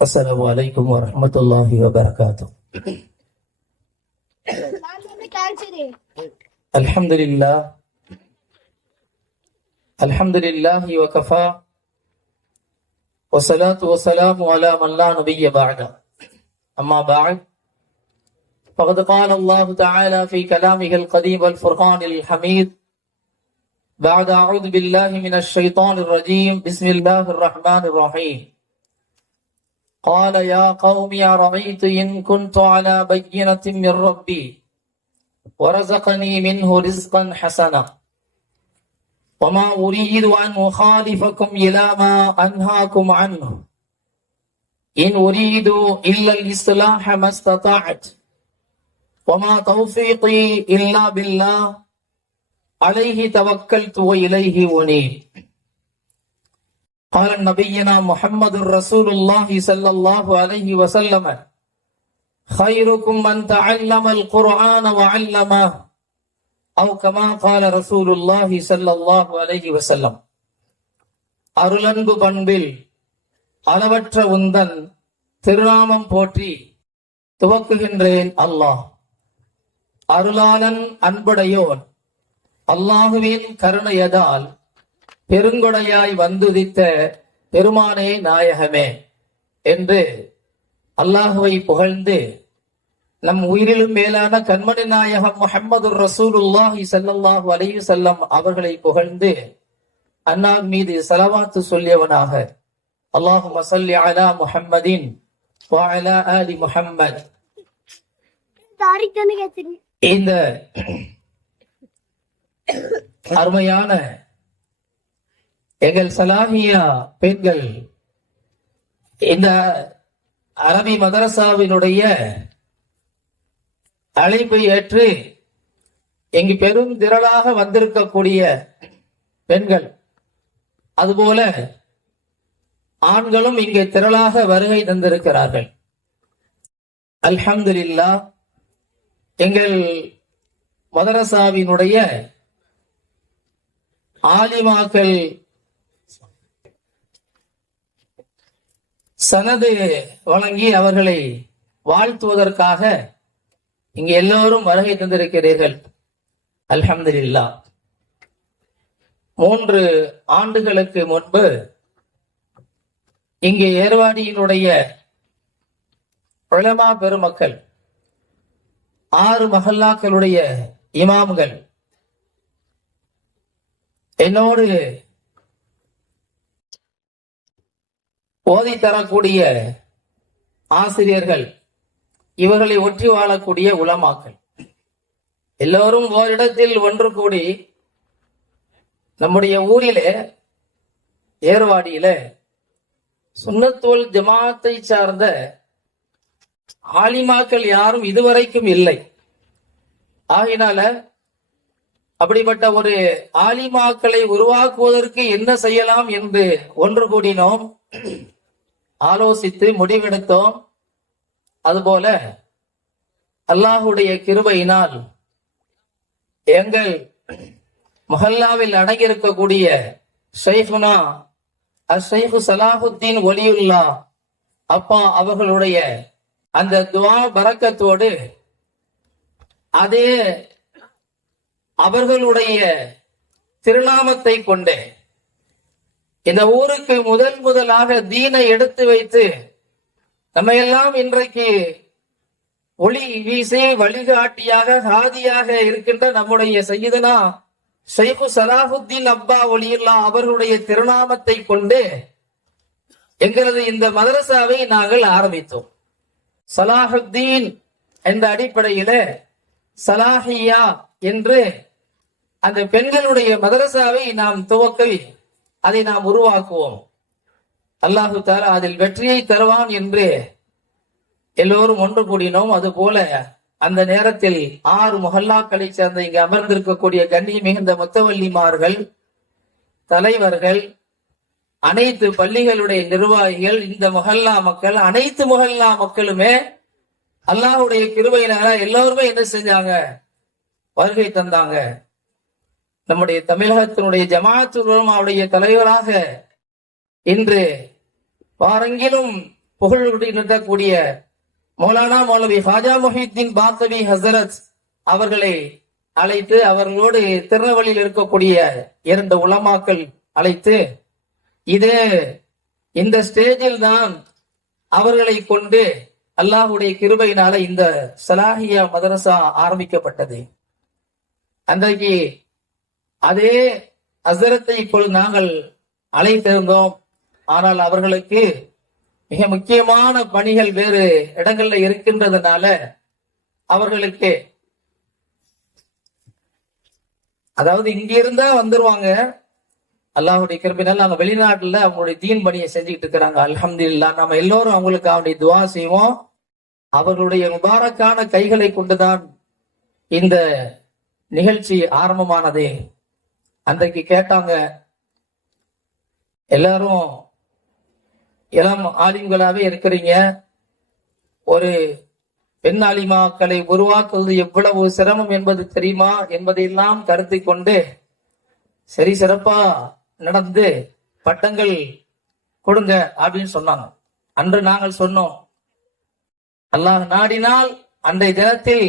السلام عليكم ورحمة الله وبركاته. الحمد لله وكفى والصلاة والسلام على من لا نبي بعده. أما بعد فقد قال الله تعالى في كلامه القديم والفرقان الحميد بعد أعوذ بالله من الشيطان الرجيم بسم الله الرحمن الرحيم. قال يا قوم أرأيت إن كنت على بينة من ربي ورزقني منه رزقا حسنا وما أريد أن أخالفكم إلى ما أنهاكم عنه إن أريد إلا الإصلاح ما استطعت وما توفيقي إلا بالله عليه توكلت وإليه أنيب. قال نبينا محمد رسول الله صلى الله عليه وسلم خيركم من تعلم القرآن وعلمه أو كما قال رسول الله صلى الله عليه وسلم. அருளன்பு பண்பில் அளவற்ற உந்தன் திருநாமம் போற்றி துவக்குகின்றேன். அல்லாஹ் அருளாளன் அன்புடையோன் அல்லாஹுவின் கருணையதால் பெருங்கொடையாய் வந்துதித்த பெருமானே நாயகமே என்று அல்லாஹுவை புகழ்ந்து நம் உயிரிலும் மேலான கண்மணி நாயகம் முஹம்மது ரசூலுல்லாஹி ஸல்லல்லாஹு அலைஹி வஸல்லம் அவர்களை புகழ்ந்து அன்னார் மீது ஸலவாத்து சொல்லியவனாக அல்லாஹும்ம ஸல்லி அலா முஹம்மதின் வ அலா ஆலி முஹம்மத். இந்த அருமையான எங்கள் சலாஹியா பெண்கள் இந்த அரபி மதரசாவினுடைய அழைப்பை ஏற்று இங்கு பெரும் திரளாக வந்திருக்கக்கூடிய பெண்கள், அதுபோல ஆண்களும் இங்கே திரளாக வருகை தந்திருக்கிறார்கள். அல்ஹம்துலில்லாஹ். எங்கள் மதரசாவினுடைய ஆலிமாக்கள் சனது வழங்கி அவர்களை வாழ்த்துவதற்காக இங்கு எல்லோரும் வருகை தந்திருக்கிறீர்கள். அல்ஹம்துலில்லாஹ். 3 ஆண்டுகளுக்கு முன்பு இங்கே ஏர்வாடியினுடைய உலமா பெருமக்கள் 6 மஹல்லாக்களுடைய இமாம்கள் என்னோடு ஓதி தரக்கூடிய ஆசிரியர்கள், இவர்களை ஒற்றி வாழக்கூடிய உலமாக்கள் எல்லோரும் ஓரிடத்தில் ஒன்று கூடி நம்முடைய ஊரிலே ஏர்வாடியில சுன்னத்துல் ஜமாத்தை சார்ந்த ஆலிமாக்கள் யாரும் இதுவரைக்கும் இல்லை. ஆகினால அப்படிப்பட்ட ஒரு ஆலிமாக்களை உருவாக்குவதற்கு என்ன செய்யலாம் என்று ஒன்று கூடினோம், ஆலோசித்து முடிவெடுத்தோம். அதுபோல அல்லாஹுடைய கிருபையினால் எங்கள் மஹல்லாவில் அடங்கியிருக்கக்கூடிய ஷைஃபுனா அஷைஃபு சலாஹுத்தீன் ஒலியுல்லா அப்பா அவர்களுடைய அந்த துஆ பரக்கத்தோடு அதே அவர்களுடைய திருநாமத்தை கொண்டு இந்த ஊருக்கு முதலாக தீனை எடுத்து வைத்து நம்ம எல்லாம் இன்றைக்கு ஒளி வீசி வழிகாட்டியாக ஹாதியாக இருக்கின்ற நம்முடைய சையதுனா ஷைஃபு சலாஹுத்தீன் அப்பா ஒலியுல்லா அவர்களுடைய திருநாமத்தை கொண்டு எங்களது இந்த மதரசாவை நாங்கள் ஆரம்பித்தோம். சலாஹுத்தீன் என்ற அடிப்படையில சலாஹியா என்று அந்த பெண்களுடைய மதரசாவை நாம் துவக்கி அதை நாம் உருவாக்குவோம். அல்லாஹு தஆலா அதில் வெற்றியை தருவான் என்று எல்லோரும் ஒன்று கூடினோம். அதுபோல அந்த நேரத்தில் 6 மொஹல்லாக்களை சேர்ந்த இங்கு அமர்ந்திருக்கக்கூடிய கண்ணியம் மிகுந்த முத்தவல்லிமார்கள், தலைவர்கள், அனைத்து பள்ளிகளுடைய நிர்வாகிகள், இந்த மொஹல்லா மக்கள், அனைத்து மொஹல்லா மக்களுமே அல்லாஹ்வுடைய கிருபையினால எல்லோருமே என்ன செஞ்சாங்க, வருகை தந்தாங்க. நம்முடைய தமிழகத்தினுடைய ஜமாஅத்துல் உலமாவுடைய தலைவராக இன்று வாரெங்கிலும் புகழ்கின்றக்கூடிய மௌலானா மௌலவி ஹாஜா முஹித்தீன் பாத்தவி ஹசரத் அவர்களை அழைத்து, அவர்களோடு திருநெல்வேலியில் இருக்கக்கூடிய 2 உலமாக்கள் அழைத்து, இந்த ஸ்டேஜில் தான் அவர்களை கொண்டு அல்லாஹ்வுடைய கிருபையினால இந்த சலாஹியா மதரசா ஆரம்பிக்கப்பட்டது. அன்றைக்கு அதே ஹசரத்தை இப்பொழுது நாங்கள் அழைத்திருந்தோம். ஆனால் அவர்களுக்கு மிக முக்கியமான பணிகள் வேறு இடங்கள்ல இருக்கின்றதுனால அவர்களுக்கு, அதாவது இங்க இருந்தா வந்துருவாங்க, அல்லாஹ்வுடைய கிருபையினால நாங்க வெளிநாட்டுல அவங்களுடைய தீன் பணியை செஞ்சுக்கிட்டு இருக்கிறாங்க. அல்ஹம்துலில்லாஹ். நம்ம எல்லோரும் அவங்களுக்கு அவனுடைய துவா செய்வோம். அவர்களுடைய முபாரக்கான கைகளை கொண்டுதான் இந்த நிகழ்ச்சி ஆரம்பமானது. அன்றைக்கு கேட்டாங்க, எல்லாரும் இளம் ஆலிம்களாவே இருக்கிறீங்க, ஒரு பெண் ஆலிமாக்களை உருவாக்குவது எவ்வளவு சிரமம் என்பது தெரியுமா என்பதையெல்லாம் கருத்தை கொண்டு சரி சிறப்பா நடந்து பட்டங்கள் கொடுங்க அப்படின்னு சொன்னாங்க. அன்று நாங்கள் சொன்னோம், அல்லாஹ் நாடினால் அன்றைய தினத்தில்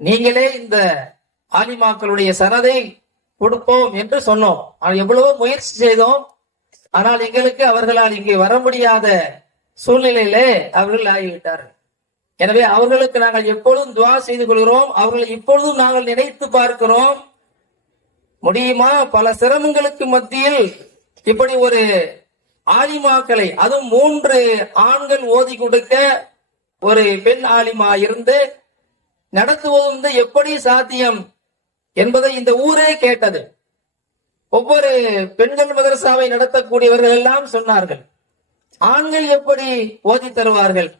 நீங்களே இந்த ஆலிமாக்களுடைய சனதை கொடுப்போம் என்று சொன்னோம். ஆனால் எவ்வளவோ முயற்சி செய்தோம். ஆனால் எங்களுக்கு அவர்களால் இங்கே வர முடியாத சூழ்நிலையிலே அவர்கள் ஆகிவிட்டார்கள். எனவே அவர்களுக்கு நாங்கள் எப்பொழுதும் துவா செய்து கொள்கிறோம். அவர்களை இப்பொழுதும் நாங்கள் நினைத்து பார்க்கிறோம். முடியுமா, பல சிரமங்களுக்கு மத்தியில் இப்படி ஒரு ஆலிமாக்களை, அதுவும் 3 ஆண்கள் ஓதி கொடுக்க ஒரு பெண் ஆலிமா இருந்து நடத்துவது எப்படி சாத்தியம் என்பதை இந்த ஊரே கேட்டது. ஒவ்வொரு பெண்கள் மதரசாவை நடத்தக்கூடியவர்கள் எல்லாம் சொன்னார்கள், ஆண்கள் எப்படி ஓதி தருவார்கள்,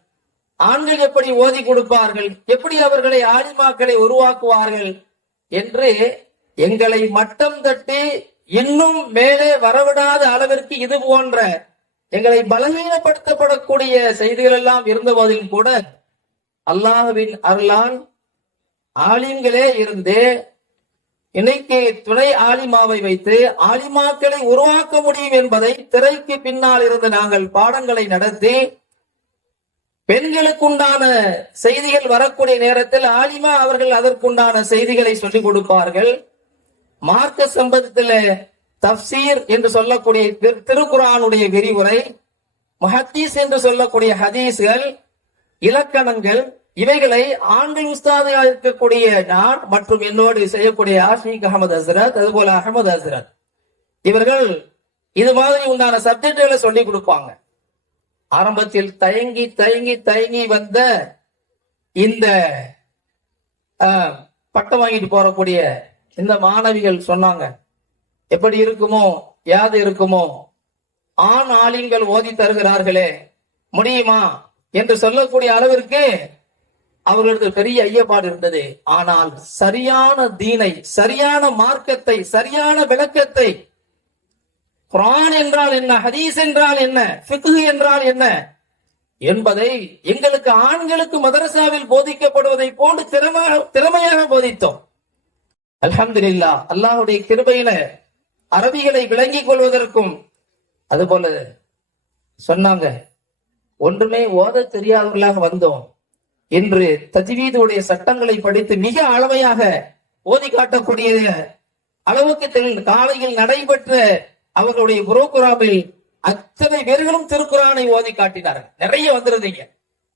ஆண்கள் எப்படி ஓதி கொடுப்பார்கள், எப்படி அவர்களை ஆலிமாக்களை உருவாக்குவார்கள் என்று எங்களை மட்டம் தட்டி இன்னும் மேலே வரவிடாத அளவிற்கு இது போன்ற எங்களை பலவீனப்படுத்தப்படக்கூடிய செய்திகள் எல்லாம் இருந்த போதிலும் கூட அல்லாஹ்வின் அருளால் ஆலிம்களே இருந்து இன்னைக்கு துணை ஆலிமாவை வைத்து ஆலிமாக்களை உருவாக்க முடியும் என்பதை திரைக்கு பின்னால் இருந்து நாங்கள் பாடங்களை நடத்தி, பெண்களுக்குண்டான செய்திகள் வரக்கூடிய நேரத்தில் ஆலிமா அவர்கள் அதற்குண்டான செய்திகளை சொல்லிக் கொடுப்பார்கள். மார்க்க சம்பந்தத்தில் தப்சீர் என்று சொல்லக்கூடிய திருக்குர்ஆனுடைய விரிவுரை, முஹத்தீஸ் என்று சொல்லக்கூடிய ஹதீஸ்கள், இலக்கணங்கள், இவைகளை ஆண்கள் உஸ்தாதாக இருக்கக்கூடிய நான் மற்றும் என்னோடு செய்யக்கூடிய ஆஷிக் அகமது ஹசரத், அதுபோல அகமது ஹசரத், இவர்கள் இது மாதிரி உண்டான சப்ஜெக்டுகளை சொல்லி கொடுப்பாங்க. ஆரம்பத்தில் தயங்கி தயங்கி தயங்கி வந்த இந்த பட்டம் வாங்கிட்டு போறக்கூடிய இந்த மாணவிகள் சொன்னாங்க, எப்படி இருக்குமோ யாது இருக்குமோ, ஆண் ஆலிம்கள் ஓதி தருகிறார்களே முடியுமா என்று சொல்லக்கூடிய அளவிற்கு அவர்களுக்கு பெரிய ஐயப்பாடு இருந்தது. ஆனால் சரியான தீனை, சரியான மார்க்கத்தை, சரியான விளக்கத்தை, குர்ஆன் என்றால் என்ன, ஹதீஸ் என்றால் என்ன, ஃபிக்ஹ் என்றால் என்ன என்பதை எங்களுக்கு ஆண்களுக்கு மதரசாவில் போதிக்கப்படுவதை போன்று திறமையாக போதித்தோம். அல்ஹம்துலில்லாஹ். அல்லாஹ்வுடைய கிருபையில அரபிகளை விளங்கிக் கொள்வதற்கும் அதுபோல சொன்னாங்க, ஒன்றுமே ஓத தெரியாதவர்களாக வந்தோம். இன்று தஜ்வீதுடைய சட்டங்களை படித்து மிக அளவையாக ஓதி காட்டக்கூடிய அளவுக்கு காலையில் நடைபெற்ற அவர்களுடைய புரோகிராமில் அத்தனை பேர்களும் திருக்குர்ஆனை ஓதி காட்டினார்கள். நிறைய வந்திருந்தீங்க.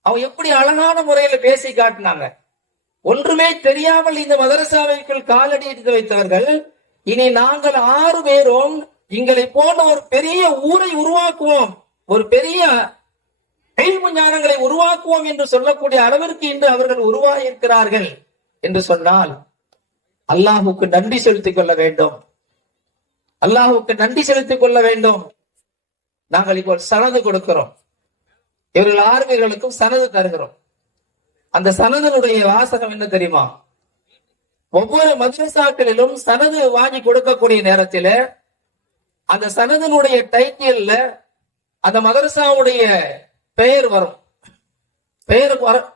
அவங்க எப்படி அழகான முறையில பேசி காட்டினாங்க. ஒன்றுமே தெரியாமல் இந்த மதரசாவிற்குள் காலடி எடுத்து வைத்தவர்கள், இனி நாங்கள் 6 பேரும் எங்களை போன்ற ஒரு பெரிய ஊரை உருவாக்குவோம், ஒரு பெரிய ஞானங்களை உருவாக்குவோம் என்று சொல்லக்கூடிய அளவிற்கு இன்று அவர்கள் உருவாகி இருக்கிறார்கள் என்று சொன்னால் அல்லாஹுக்கு நன்றி செலுத்திக் கொள்ள வேண்டும். அல்லாஹுக்கு நன்றி செலுத்திக் கொள்ள வேண்டும். நாங்கள் இப்போ சனது கொடுக்கிறோம், இவர்கள் 6 பேர்களுக்கும் சனது தருகிறோம். அந்த சனதனுடைய வாசகம் என்ன தெரியுமா? ஒவ்வொரு மதரசாக்களிலும் சனது வாங்கி கொடுக்கக்கூடிய நேரத்தில் அந்த சனதனுடைய டைட்டில்ல அந்த மதரசாவுடைய பெயர் வரும்.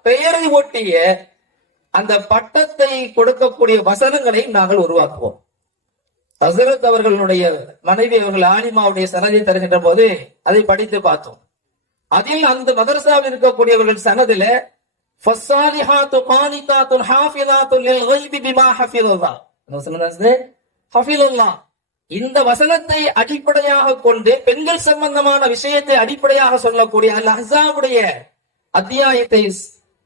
பெயரை ஒட்டிய அந்த பட்டத்தை கொடுக்கக்கூடிய வசனங்களையும் நாங்கள் உருவாக்குவோம். ஹசரத் அவர்களுடைய மனைவி அவர்கள் ஆலிமாவுடைய சனதை தருகின்ற போது அதை படித்து பார்த்தோம். அதில் அந்த மதரசாவில் இருக்கக்கூடியவர்கள் சனதுல ஃபஸ்ஸாலிஹாத்து கானிதாத்துன் ஹாஃபிதாத்துன் லில் கைபி பிமா ஹஃபிதல்லாஹ். ஹஃபிதல்லாஹ் இந்த வசனத்தை அடிப்படையாக கொண்டு பெண்கள் சம்பந்தமான விஷயத்தை அடிப்படையாக சொல்லக்கூடிய அல் அஹ்ஸாபுடைய அத்தியாயத்தை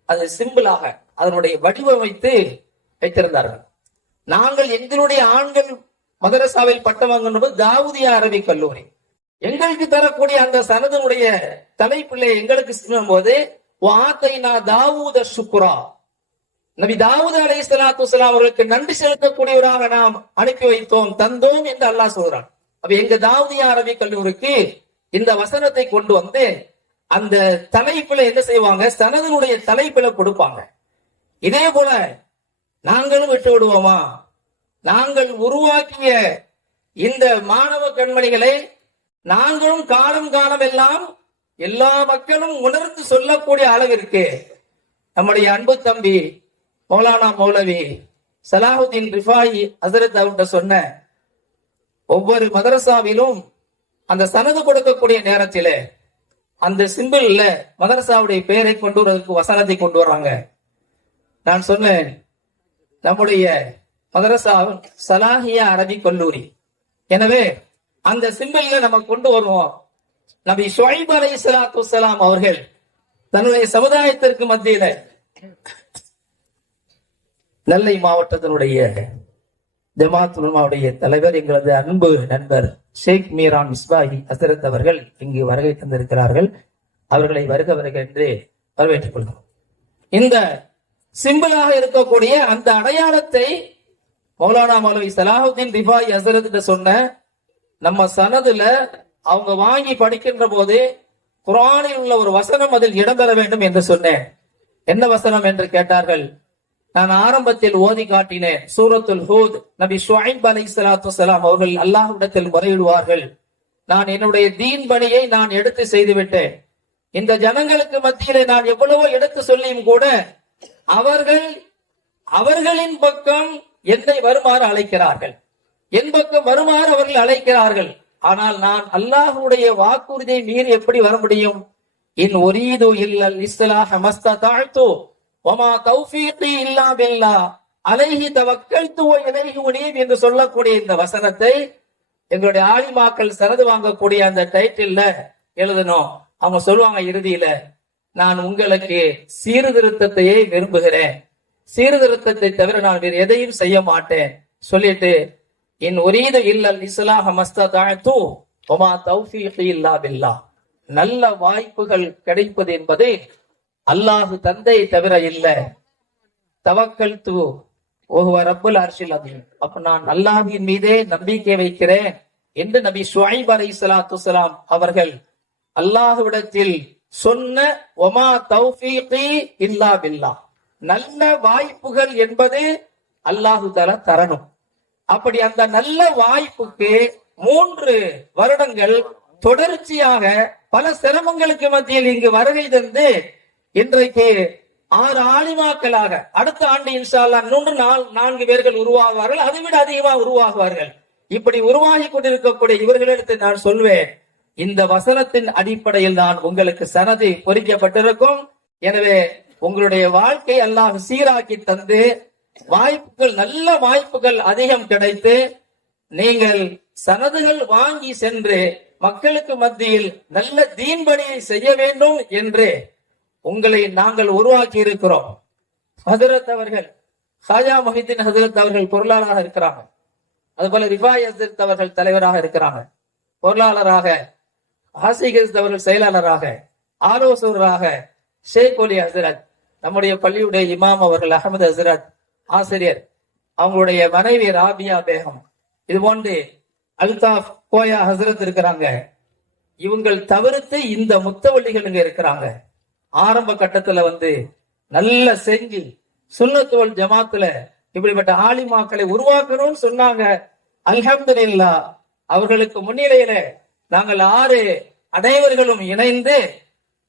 அது சிம்பிளாக அதனுடைய வடிவமைத்து வைத்திருந்தார்கள். நாங்கள் எங்களுடைய ஆண்கள் மதரசாவில் பட்டம் வாங்கும்போது தாவூதியா அரபிக் கல்லூரி எங்களுக்கு தரக்கூடிய அந்த சனதனுடைய தலைப்பிள்ளை எங்களுக்கு சொல்லும் போது வாத்தைனா தாவூத சுக்ரா, நபி தாவூத் அலைஹிஸ்ஸலாத்து வஸ்ஸலாம் அவர்களுக்கு நன்றி செலுத்தக்கூடியவராக நாம் அனுப்பி வைத்தோம் தந்தோம் என்று அல்லாஹ் சொல்றான். அப்ப எங்க தாவூதியா அரபிக் கல்லூரிக்கு இந்த வசனத்தை கொண்டு வந்து அந்த தலைப்பில என்ன செய்வாங்க, சனதனுடைய தலைப்பில கொடுப்பாங்க. இதே போல நாங்களும் விட்டு விடுவோமா? நாங்கள் உருவாக்கிய இந்த மாணவ கண்மணிகளை நாங்களும் காலம் காலம் எல்லாம் எல்லா மக்களும் உணர்ந்து சொல்லக்கூடிய அளவிற்கு நம்முடைய அன்பு தம்பி மௌலானா மௌலவி சலாஹுதீன் ரிஃபாயி ஹஸரத் அவர்கிட்ட சொன்ன ஒவ்வொரு மதரசாவிலும் அந்த சனது கொடுக்கக்கூடிய நேரத்திலே அந்த சிம்பிள்ல மதரசாவுடைய பெயரை கொண்டு வருவதற்கு வசனத்தை கொண்டு வர்றாங்க. நான் சொன்னேன், நம்முடைய மதரசா சலாஹியா அரபி கல்லூரி, எனவே அந்த சிம்பிள்ல நம்ம கொண்டு வருவோம். நபி ஷுஐப் அலைஹிஸ்ஸலாத்து வஸ்ஸலாம் அவர்கள் தன்னுடைய சமுதாயத்திற்கு மத்தியில நெல்லை மாவட்டத்தினுடைய ஜமாத் உலமாவுடைய தலைவர் எங்களது அன்பு நண்பர் ஷேக் மீரான் மிஸ்பாஹி ஹஸரத் அவர்கள் இங்கு வருகை தந்திருக்கிறார்கள். அவர்களை வருக வருக என்று வரவேற்றுக் கொள்கிறோம். இந்த சிம்பிளாக இருக்கக்கூடிய அந்த அடையாளத்தை மௌலானா மௌலவி சலாஹுதீன் ரிஃபாயி ஹஸரத் சொன்ன நம்ம சனதுல அவங்க வாங்கி படிக்கின்ற போது குர்ஆனில் உள்ள ஒரு வசனம் அதில் இடம்பெற வேண்டும் என்று சொன்னேன். என்ன வசனம் என்று கேட்டார்கள். நான் ஆரம்பத்தில் ஓதி காட்டினேன், சூரத்துல் ஹூத். நபி ஷுஐப் அலைஹிஸ்ஸலாத்து வஸ்ஸலாம் அவர்கள் அல்லாஹ்விடத்தில் முறையிடுவார்கள், நான் என்னுடைய தீன் பணியை நான் எடுத்து செய்து விட்டேன். இந்த ஜனங்களுக்கு மத்தியிலே நான் எவ்வளவோ எடுத்து சொல்லியும் கூட அவர்களின் பக்கம் என்னை வருமாறு அழைக்கிறார்கள், என் பக்கம் வருமாறு அவர்கள் அழைக்கிறார்கள். ஆனால் நான் அல்லாஹ்வுடைய வாக்குறுதியை மீறி எப்படி வர முடியும்? இன் ஒரீது இல்லல் இஸ்லாஹ மஸ்ததஅது வமா தௌஃபீகி இல்லா பில்லாஹ் அலைஹி தவக்கல்து வ இலைஹி உனீப் என்று சொல்லக்கூடிய இந்த வசனத்தை எங்களுடைய ஆலிமாக்கள் சனது வாங்கக்கூடிய அந்த டைட்டில்ல எழுதணும். அவங்க சொல்லுவாங்க இறுதியில, நான் உங்களுக்கு சீர்திருத்தத்தையே விரும்புகிறேன், சீர்திருத்தத்தை தவிர நான் வேறு எதையும் செய்ய மாட்டேன் சொல்லிட்டு இன் ஒரீது இல்லல் இஸ்லாஹ மஸ்ததஅது வமா தௌஃபீகி இல்லா பில்லாஹ், நல்ல வாய்ப்புகள் கிடைப்பது என்பது அல்லாஹ் தந்தை தவிர இல்ல. தவக்கல்து வஹுவ ரப்புல் அர்ஷில் அதீம், அப்ப நான் அல்லாஹ்வின் மீதே நம்பிக்கை வைக்கிறேன் என்று நபி ஷுஐப் அலைஹிஸ்ஸலாத்து வஸ்ஸலாம் அவர்கள் அல்லாஹ்விடத்தில் சொன்ன வமா தௌஃபீகி இல்லா பில்லாஹ், நல்ல வாய்ப்புகள் என்பது அல்லாஹ் தஆலா தரணும். அப்படி அந்த நல்ல வாய்ப்புக்கு 3 வருடங்கள் தொடர்ச்சியாக பல சிரமங்களுக்கு மத்தியில் இங்கு வருகை தந்து இன்றைக்கு 6 ஆலிமாக்களாக அடுத்த ஆண்டு இன்ஷா அல்லாஹ் 4 பேர்கள் உருவாகுவார்கள், அதை விட அதிகமாக உருவாகுவார்கள். இப்படி உருவாகி கொண்டிருக்கக்கூடிய இவர்களிடத்தை நான் சொல்வேன், இந்த வசனத்தின் அடிப்படையில் தான் உங்களுக்கு சனது பொறிக்கப்பட்டிருக்கும். எனவே உங்களுடைய வாழ்க்கை அல்லாஹ் சீராக்கி தந்து வாய்ப்புகள், நல்ல வாய்ப்புகள் அதிகம் கிடைத்து நீங்கள் சனதுகள் வாங்கி சென்று மக்களுக்கு மத்தியில் நல்ல தீன் பணியை செய்ய வேண்டும் என்று உங்களை நாங்கள் உருவாக்கி இருக்கிறோம். ஹஜரத் அவர்கள், ஹாஜா மொஹிதீன் ஹஜரத் அவர்கள் பொருளாளராக இருக்கிறாங்க. அதுபோல ரிஃபாயி ஹஜரத் அவர்கள் தலைவராக இருக்கிறாங்க, பொருளாளராக. ஹாசிகஸ் அவர்கள் செயலாளராக, ஆலோசகராக ஷேக் ஒலி ஹசரத், நம்முடைய பள்ளியுடைய இமாம் அவர்கள் அகமது ஹசரத் ஆசிரியர், அவங்களுடைய மனைவி ராபியா பேகம், இது போன்று அல்தாஃப் கோயா ஹசரத் இருக்கிறாங்க. இவங்கள் தவிர்த்து இந்த முத்தவள்ளிகள் இங்க இருக்கிறாங்க. ஆரம்ப கட்டத்துல நல்ல செஞ்சு சுன்னத்துவல் ஜமாத்துல இப்படிப்பட்ட ஆலிமாக்களை உருவாக்கணும்னு சொன்னாங்க. அல்ஹம்துலில்லாஹ், அவர்களுக்கு முன்னிலையில நாங்கள் 6 அனைவர்களும் இணைந்து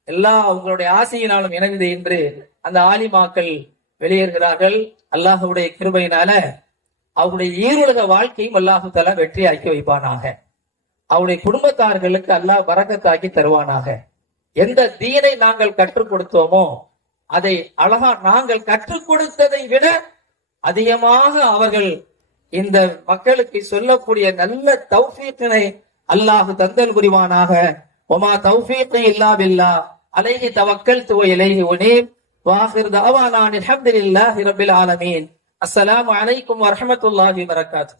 எல்லா உங்களுடைய ஆசையினாலும் இணைந்து இன்று அந்த ஆலிமாக்கள் வெளியேறுகிறார்கள். அல்லாஹ்வுடைய கிருபையினால அவருடைய ஈருலக வாழ்க்கையும் அல்லாஹு தஆலா வெற்றி ஆக்கி வைப்பானாக. அவருடைய குடும்பத்தார்களுக்கு அல்லாஹ் பரக்கத்தாக்கி தருவானாக. எந்த தீனை நாங்கள் கற்றுக் கொடுத்தோமோ அதை அழகா நாங்கள் கற்றுக் கொடுத்ததை விட அதிகமாக அவர்கள் இந்த மக்களுக்கு சொல்லக்கூடிய நல்ல தௌஃபீக்கினை அல்லாஹ் தந்தல் புரிவானாக. ஒமா தௌஃபீக் இல்லா பில்லாஹ் அலைஹி தவக்கல்து வ இலைஹி உனீப். வாஹிர் தஅவானா அல்ஹம்துலில்லாஹி ரப்பில் ஆலமீன். அஸ்ஸலாமு அலைக்கும் வரஹ்மத்துல்லாஹி வபரகாத்துஹு.